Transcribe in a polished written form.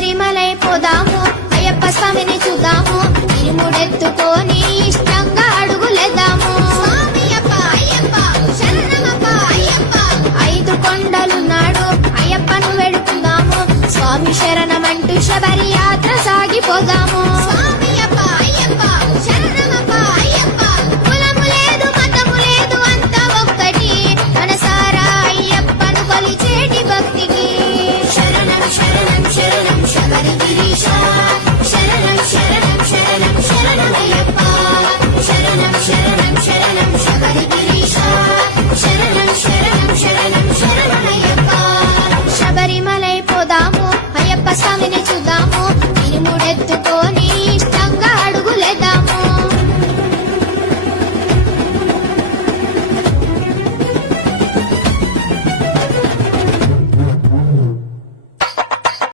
శబరిమలై పోదాము, అయ్యప్ప స్వామిని చూద్దాము, ఇరుముడెత్తుకొని ఇష్టంగా అడుగులేద్దాము. స్వామి అప్ప అయ్యప్ప శరణమప్ప అయ్యప్ప, 5 కొండలున్నాడు అయ్యప్పను వేడుకుందాము. స్వామి శరణమంటూ శబరి యాత్ర సాగిపోదాము. స్వామి అప్ప అయ్యప్ప శరణమప్ప అయ్యప్ప, కులము లేదు మతము లేదు అంతా ఒక్కటి, మనసారా అయ్యప్పను కొలిచేటి భక్తికి. శరణం శరణం శరణం శబరి గిరీశ, శరణం శరణం శరణం శరణమయ్యప్ప, శరణం శరణం శరణం శబరి గిరీశ, శరణం శరణం శరణం శరణమయ్యప్ప. శబరిమలై పోదాము, అయ్యప్ప స్వామిని